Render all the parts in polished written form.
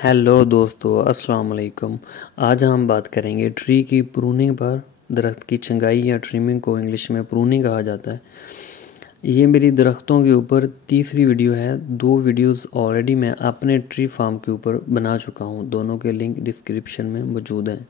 Hello दोस्तों, अस्सलाम वालेकुम। आज हम बात करेंगे ट्री की प्रूनिंग पर। दरख्त की छंगाई या ट्रिमिंग को इंग्लिश में प्रूनिंग कहा जाता है। ये मेरी दरख्तों के ऊपर तीसरी वीडियो है। 2 वीडियोस ऑलरेडी मैं अपने ट्री फार्म के ऊपर बना चुका हूँ। दोनों के लिंक डिस्क्रिप्शन में मौजूद हैं।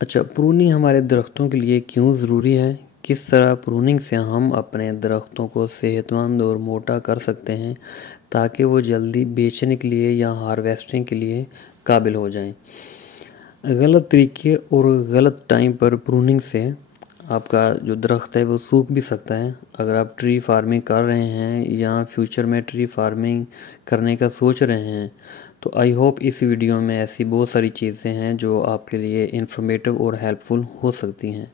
अच्छा, प्रूनिंग हमारे दरख्तों के लिए क्यों ज़रूरी है? किस तरह प्रूनिंग से हम अपने दरख्तों को सेहतमंद और मोटा कर सकते हैं ताकि वो जल्दी बेचने के लिए या हार्वेस्टिंग के लिए काबिल हो जाएं। गलत तरीके और गलत टाइम पर प्रूनिंग से आपका जो दरख्त है वो सूख भी सकता है। अगर आप ट्री फार्मिंग कर रहे हैं या फ्यूचर में ट्री फार्मिंग करने का सोच रहे हैं तो आई होप इस वीडियो में ऐसी बहुत सारी चीज़ें हैं जो आपके लिए इन्फॉर्मेटिव और हेल्पफुल हो सकती हैं।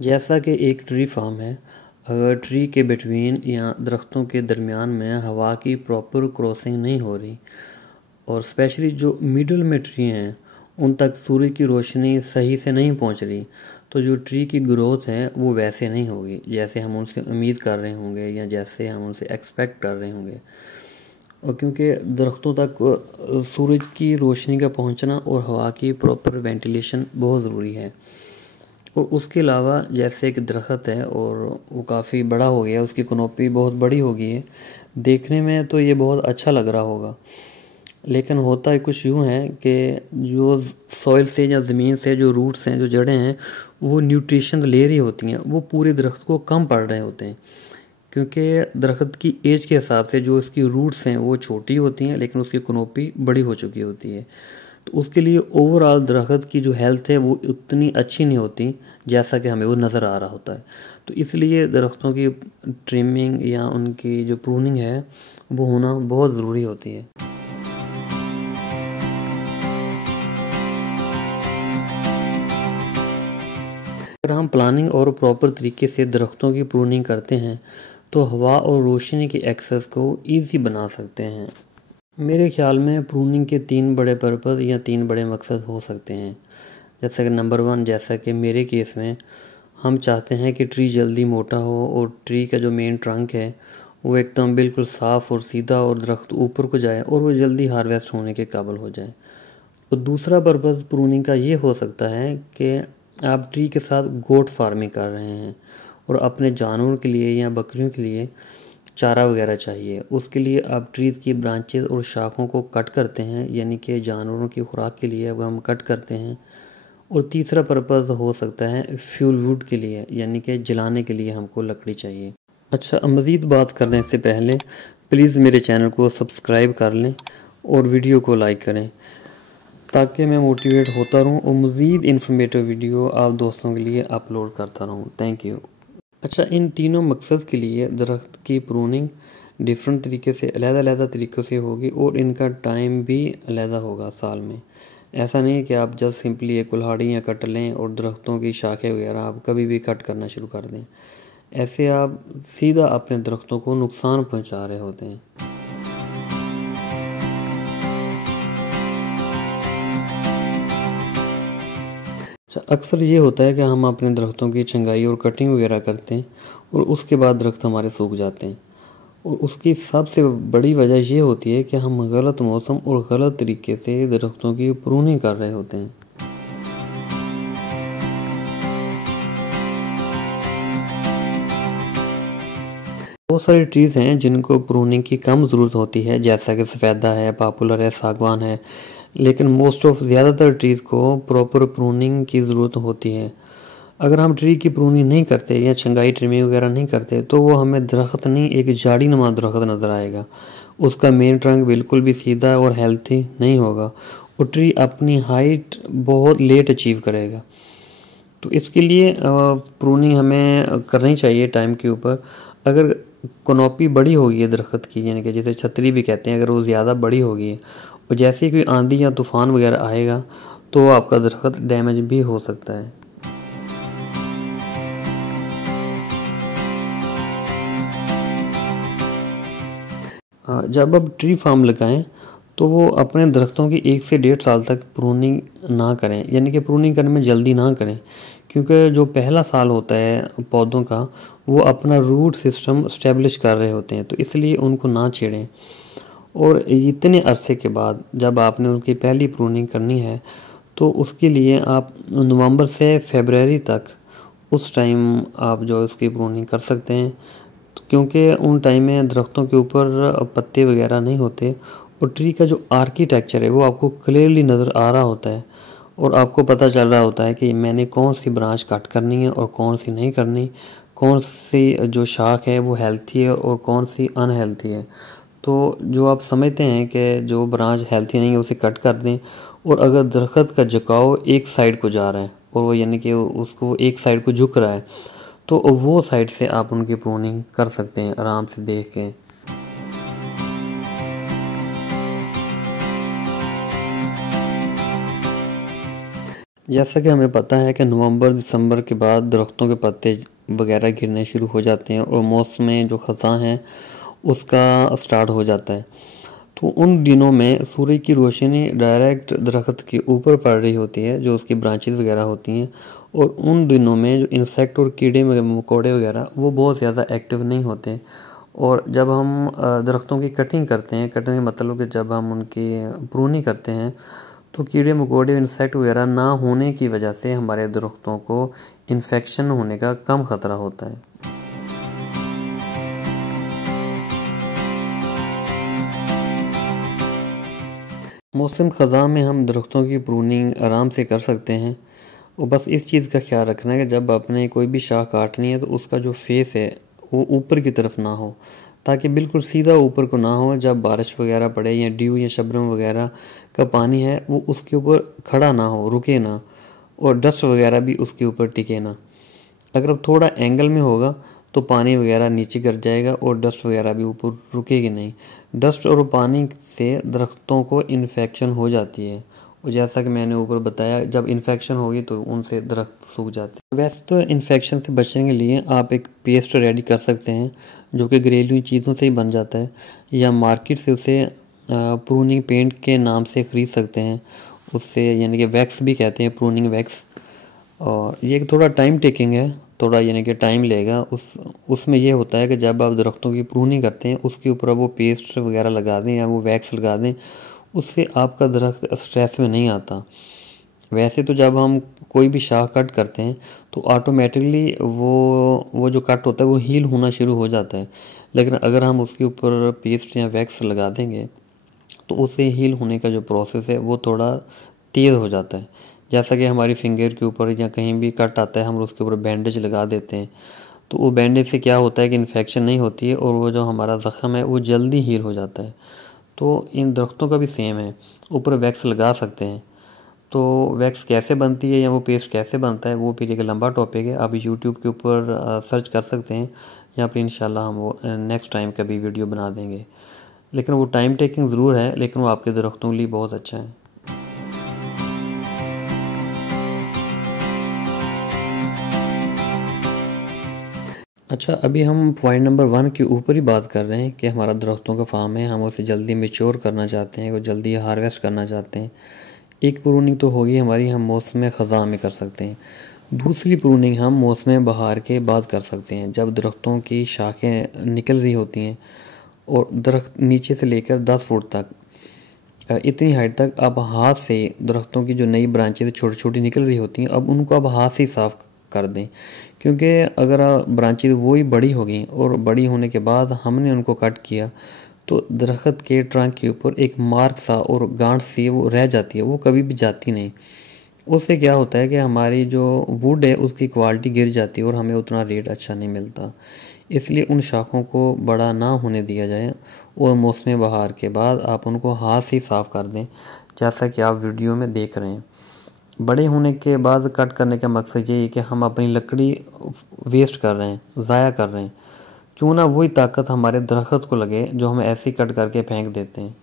जैसा कि एक ट्री फार्म है, अगर ट्री के बिटवीन या दरख्तों के दरमियान में हवा की प्रॉपर क्रॉसिंग नहीं हो रही और स्पेशली जो मिडल में ट्री हैं उन तक सूर्य की रोशनी सही से नहीं पहुंच रही, तो जो ट्री की ग्रोथ है वो वैसे नहीं होगी जैसे हम उनसे उम्मीद कर रहे होंगे या जैसे हम उनसे एक्सपेक्ट कर रहे होंगे। और क्योंकि दरख्तों तक सूरज की रोशनी का पहुंचना और हवा की प्रॉपर वेंटिलेशन बहुत ज़रूरी है। और उसके अलावा जैसे एक दरख्त है और वो काफ़ी बड़ा हो गया, उसकी कनोपी बहुत बड़ी हो गई है, देखने में तो ये बहुत अच्छा लग रहा होगा, लेकिन होता है कुछ यूँ है कि जो सॉइल से या ज़मीन से जो रूट्स हैं, जो जड़ें हैं, वो न्यूट्रिशन ले रही होती हैं, वो पूरे दरख्त को कम पड़ रहे होते हैं। क्योंकि दरख्त की एज के हिसाब से जो इसकी रूट्स हैं वो छोटी होती हैं लेकिन उसकी कनोपी बड़ी हो चुकी होती है, तो उसके लिए ओवरऑल दरख्त की जो हेल्थ है वो उतनी अच्छी नहीं होती जैसा कि हमें वो नज़र आ रहा होता है। तो इसलिए दरख्तों की ट्रिमिंग या उनकी जो प्रूनिंग है वो होना बहुत ज़रूरी होती है। अगर हम प्लानिंग और प्रॉपर तरीके से दरख्तों की प्रूनिंग करते हैं तो हवा और रोशनी की एक्सेस को ईजी बना सकते हैं। मेरे ख्याल में प्रूनिंग के 3 बड़े पर्पज़ या 3 बड़े मकसद हो सकते हैं। जैसा कि नंबर 1, जैसा कि मेरे केस में हम चाहते हैं कि ट्री जल्दी मोटा हो और ट्री का जो मेन ट्रंक है वो एकदम बिल्कुल साफ़ और सीधा और दरख्त ऊपर को जाए और वो जल्दी हार्वेस्ट होने के काबिल हो जाए। और दूसरा पर्पज़ प्रूनिंग का ये हो सकता है कि आप ट्री के साथ गोट फार्मिंग कर रहे हैं और अपने जानवरों के लिए या बकरियों के लिए चारा वगैरह चाहिए। उसके लिए आप ट्रीज़ की ब्रांचेस और शाखों को कट करते हैं, यानी कि जानवरों की खुराक के लिए अब हम कट करते हैं। और तीसरा पर्पज़ हो सकता है फ्यूल वुड के लिए, यानी कि जलाने के लिए हमको लकड़ी चाहिए। अच्छा, मज़ीद बात करने से पहले प्लीज़ मेरे चैनल को सब्सक्राइब कर लें और वीडियो को लाइक करें ताकि मैं मोटिवेट होता रहूं और मज़ीद इन्फॉर्मेटिव वीडियो आप दोस्तों के लिए अपलोड करता रहूं। Thank you. अच्छा, इन तीनों मकसद के लिए दरख्त की प्रूनिंग डिफरेंट तरीके से अलग-अलग तरीक़ों से होगी और इनका टाइम भी अलग होगा साल में। ऐसा नहीं है कि आप जस्ट सिंपली एक कुल्हाड़ी या कट लें और दरख्तों की शाखें वगैरह आप कभी भी कट करना शुरू कर दें। ऐसे आप सीधा अपने दरख्तों को नुकसान पहुंचा रहे होते हैं। अच्छा, अक्सर ये होता है कि हम अपने दरख्तों की छंगाई और कटिंग वगैरह करते हैं और उसके बाद दरख्त हमारे सूख जाते हैं, और उसकी सबसे बड़ी वजह ये होती है कि हम गलत मौसम और गलत तरीके से दरख्तों की प्रूनिंग कर रहे होते हैं। बहुत सारी ट्रीज़ हैं जिनको प्रूनिंग की कम ज़रूरत होती है, जैसा कि सफ़ेदा है, पॉपुलर है, सागवान है, लेकिन मोस्ट ऑफ ज़्यादातर ट्रीज़ को प्रॉपर प्रूनिंग की ज़रूरत होती है। अगर हम ट्री की प्रूनिंग नहीं करते या छंगाई ट्रिमिंग वगैरह नहीं करते तो वो हमें दरख्त नहीं, एक झाड़ी नुमा दरख्त नज़र आएगा। उसका मेन ट्रंक बिल्कुल भी सीधा और हेल्थी नहीं होगा और ट्री अपनी हाइट बहुत लेट अचीव करेगा। तो इसके लिए प्रूनिंग हमें करनी चाहिए टाइम के ऊपर। अगर कनोपी बड़ी होगी है दरख्त की, यानी कि जिसे छतरी भी कहते हैं, अगर वो ज़्यादा बड़ी होगी है और जैसे ही कोई आंधी या तूफ़ान वगैरह आएगा तो आपका दरख्त डैमेज भी हो सकता है। जब आप ट्री फार्म लगाएं तो वो अपने दरख्तों की 1 से 1.5 साल तक प्रूनिंग ना करें, यानी कि प्रूनिंग करने में जल्दी ना करें, क्योंकि जो पहला साल होता है पौधों का वो अपना रूट सिस्टम स्टेब्लिश कर रहे होते हैं, तो इसलिए उनको ना छेड़ें। और इतने अरसे के बाद जब आपने उनकी पहली प्रूनिंग करनी है, तो उसके लिए आप नवंबर से फरवरी तक उस टाइम आप जो है उसकी प्रूनिंग कर सकते हैं, क्योंकि उन टाइम में दरख्तों के ऊपर पत्ते वगैरह नहीं होते और ट्री का जो आर्किटेक्चर है वो आपको क्लियरली नज़र आ रहा होता है और आपको पता चल रहा होता है कि मैंने कौन सी ब्रांच कट करनी है और कौन सी नहीं करनी, कौन सी जो शाख है वो हेल्थी है और कौन सी अनहेल्थी है। तो जो आप समझते हैं कि जो ब्रांच हेल्थी नहीं है उसे कट कर दें, और अगर दरख्त का झुकाव एक साइड को जा रहा है और वो यानी कि उसको एक साइड को झुक रहा है, तो वो साइड से आप उनकी प्रूनिंग कर सकते हैं आराम से देख के। जैसा कि हमें पता है कि नवंबर दिसंबर के बाद दरख्तों के पत्ते वगैरह गिरने शुरू हो जाते हैं और मौसम में जो ख़ज़ां है उसका स्टार्ट हो जाता है। तो उन दिनों में सूर्य की रोशनी डायरेक्ट दरख्त के ऊपर पड़ रही होती है, जो उसकी ब्रांचेस वगैरह होती हैं, और उन दिनों में जो इंसेक्ट और कीड़े मकोड़े वगैरह वो बहुत ज़्यादा एक्टिव नहीं होते। और जब हम दरख्तों की कटिंग करते हैं, कटिंग का मतलब कि जब हम उनकी प्रूनिंग करते हैं, तो कीड़े मकोड़े इंसेक्ट वगैरह ना होने की वजह से हमारे दरख्तों को इन्फेक्शन होने का कम ख़तरा होता है। मौसम ख़ज़ां में हम दरख्तों की प्रूनिंग आराम से कर सकते हैं, और बस इस चीज़ का ख्याल रखना है कि जब आपने कोई भी शाख काटनी है तो उसका जो फेस है वो ऊपर की तरफ ना हो, ताकि बिल्कुल सीधा ऊपर को ना हो। जब बारिश वगैरह पड़े या ड्यू या शबनम वगैरह का पानी है वो उसके ऊपर खड़ा ना हो, रुके ना, और डस्ट वगैरह भी उसके ऊपर टिके ना। अगर थोड़ा एंगल में होगा तो पानी वगैरह नीचे गिर जाएगा और डस्ट वगैरह भी ऊपर रुकेगी नहीं। डस्ट और पानी से दरख्तों को इन्फेक्शन हो जाती है, और जैसा कि मैंने ऊपर बताया जब इन्फेक्शन होगी तो उनसे दरख्त सूख जाते हैं। वैसे तो इन्फेक्शन से बचने के लिए आप एक पेस्ट रेडी कर सकते हैं जो कि घरेलू चीज़ों से ही बन जाता है, या मार्केट से उसे प्रूनिंग पेंट के नाम से ख़रीद सकते हैं। उससे यानी कि वैक्स भी कहते हैं, प्रूनिंग वैक्स। और ये थोड़ा टाइम टेकिंग है, थोड़ा यानी कि टाइम लेगा। उसमें ये होता है कि जब आप दरख्तों की प्रूनिंग करते हैं उसके ऊपर वो पेस्ट वगैरह लगा दें या वो वैक्स लगा दें, उससे आपका दरख्त स्ट्रेस में नहीं आता। वैसे तो जब हम कोई भी शाख कट करते हैं तो ऑटोमेटिकली वो जो कट होता है वो हील होना शुरू हो जाता है, लेकिन अगर हम उसके ऊपर पेस्ट या वैक्स लगा देंगे तो उससे हील होने का जो प्रोसेस है वो थोड़ा तेज़ हो जाता है। जैसा कि हमारी फिंगर के ऊपर या कहीं भी कट आता है, हम उसके ऊपर बैंडेज लगा देते हैं, तो वो बैंडेज से क्या होता है कि इन्फेक्शन नहीं होती है और वो जो हमारा ज़ख़म है वो जल्दी हील हो जाता है। तो इन दरख्तों का भी सेम है, ऊपर वैक्स लगा सकते हैं। तो वैक्स कैसे बनती है या वो पेस्ट कैसे बनता है वो फिर एक लंबा टॉपिक है, आप यूट्यूब के ऊपर सर्च कर सकते हैं, या फिर इंशाल्लाह हम वो नेक्स्ट टाइम कभी वीडियो बना देंगे। लेकिन वो टाइम टेकिंग ज़रूर है, लेकिन वो आपके दरख्तों के लिए बहुत अच्छा है। अच्छा, अभी हम पॉइंट नंबर 1 के ऊपर ही बात कर रहे हैं कि हमारा दरख्तों का फार्म है, हम उसे जल्दी मैच्योर करना चाहते हैं, वो जल्दी हार्वेस्ट करना चाहते हैं। एक प्रूनिंग तो होगी हमारी, हम मौसम ख़ज़ां में कर सकते हैं। दूसरी प्रूनिंग हम मौसम बहार के बाद कर सकते हैं, जब दरख्तों की शाखें निकल रही होती हैं और दरख्त नीचे से लेकर 10 फुट तक, इतनी हाइट तक आप हाथ से दरख्तों की जो नई ब्रांचें छोटी छोटी निकल रही होती हैं, अब उनको आप हाथ से साफ़ कर दें। क्योंकि अगर ब्रांचें वही बड़ी हो गई और बड़ी होने के बाद हमने उनको कट किया तो दरख्त के ट्रंक के ऊपर एक मार्क सा और गांठ सी वो रह जाती है, वो कभी भी जाती नहीं। उससे क्या होता है कि हमारी जो वुड है उसकी क्वालिटी गिर जाती है और हमें उतना रेट अच्छा नहीं मिलता। इसलिए उन शाखों को बड़ा ना होने दिया जाए और मौसम बहार के बाद आप उनको हाथ से साफ़ कर दें, जैसा कि आप वीडियो में देख रहे हैं। बड़े होने के बाद कट करने का मकसद ये है कि हम अपनी लकड़ी वेस्ट कर रहे हैं, ज़ाया कर रहे हैं, क्यों ना वही ताकत हमारे दरख्त को लगे जो हम ऐसे ही कट करके फेंक देते हैं।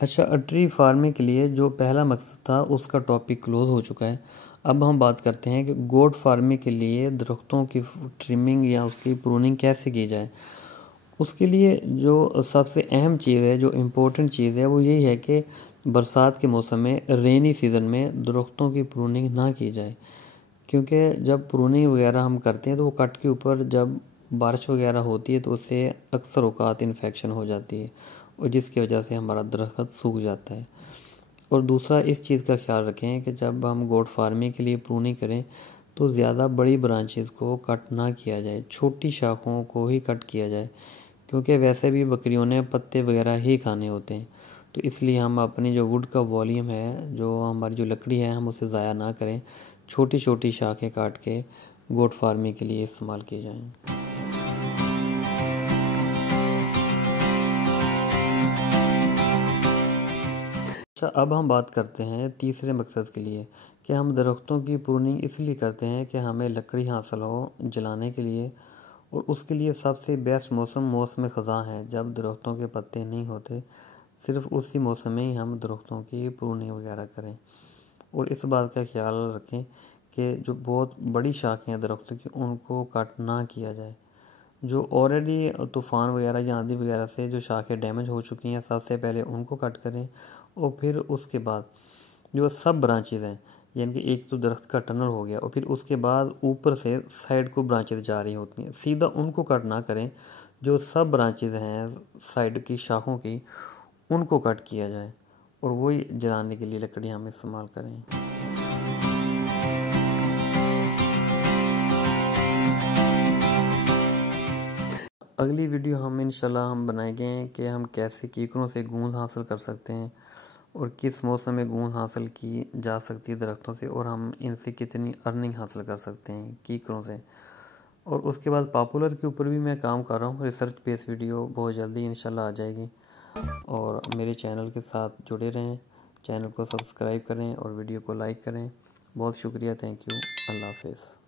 अच्छा, ट्री फार्मिंग के लिए जो पहला मकसद था उसका टॉपिक क्लोज हो चुका है। अब हम बात करते हैं कि गोट फार्मिंग के लिए दरख्तों की ट्रिमिंग या उसकी प्रूनिंग कैसे की जाए। उसके लिए जो सबसे अहम चीज़ है, जो इम्पोर्टेंट चीज़ है, वो यही है कि बरसात के मौसम में, रेनी सीज़न में दरख्तों की प्रूनिंग ना की जाए, क्योंकि जब प्रूनिंग वगैरह हम करते हैं तो वो कट के ऊपर जब बारिश वगैरह होती है तो उससे अक्सर औकात इन्फेक्शन हो जाती है और जिसकी वजह से हमारा दरख्त सूख जाता है। और दूसरा, इस चीज़ का ख्याल रखें कि जब हम गोट फार्मिंग के लिए प्रूनिंग करें तो ज़्यादा बड़ी ब्रांचेस को कट ना किया जाए, छोटी शाखों को ही कट किया जाए, क्योंकि वैसे भी बकरियों ने पत्ते वगैरह ही खाने होते हैं। तो इसलिए हम अपनी जो वुड का वॉल्यूम है, जो हमारी जो लकड़ी है, हम उसे ज़ाया ना करें, छोटी छोटी शाखें काट के गोट फार्मिंग के लिए इस्तेमाल किए जाएँ। अच्छा, अब हम बात करते हैं तीसरे मकसद के लिए कि हम दरख्तों की प्रूनिंग इसलिए करते हैं कि हमें लकड़ी हासिल हो जलाने के लिए, और उसके लिए सबसे बेस्ट मौसम मौसम ख़ज़ां है, जब दरख्तों के पत्ते नहीं होते। सिर्फ उसी मौसम में ही हम दरख्तों की प्रूनिंग वगैरह करें। और इस बात का ख्याल रखें कि जो बहुत बड़ी शाखें हैं दरख्तों की, उनको कट ना किया जाए। जो ऑलरेडी तूफ़ान वगैरह या आंधी वगैरह से जो शाखें डैमेज हो चुकी हैं, सबसे पहले उनको कट करें, और फिर उसके बाद जो सब ब्रांचेज़ हैं, यानी कि एक तो दरख्त का टनल हो गया और फिर उसके बाद ऊपर से साइड को ब्रांचेज़ जा रही होती हैं, सीधा उनको कट ना करें। जो सब ब्रांचेज़ हैं साइड की शाखों की, उनको कट किया जाए और वही जलाने के लिए लकड़ी हम इस्तेमाल करें। अगली वीडियो हम इंशाल्लाह हम बनाएंगे कि हम कैसे कीकरों से गूंद हासिल कर सकते हैं और किस मौसम में गूंद हासिल की जा सकती है दरख्तों से, और हम इनसे कितनी अर्निंग हासिल कर सकते हैं कीकरों से। और उसके बाद पॉपुलर के ऊपर भी मैं काम कर रहा हूँ, रिसर्च बेस्ड वीडियो बहुत जल्दी इंशाल्लाह आ जाएगी। और मेरे चैनल के साथ जुड़े रहें, चैनल को सब्सक्राइब करें और वीडियो को लाइक करें। बहुत शुक्रिया, थैंक यू, अल्लाह हाफिज़।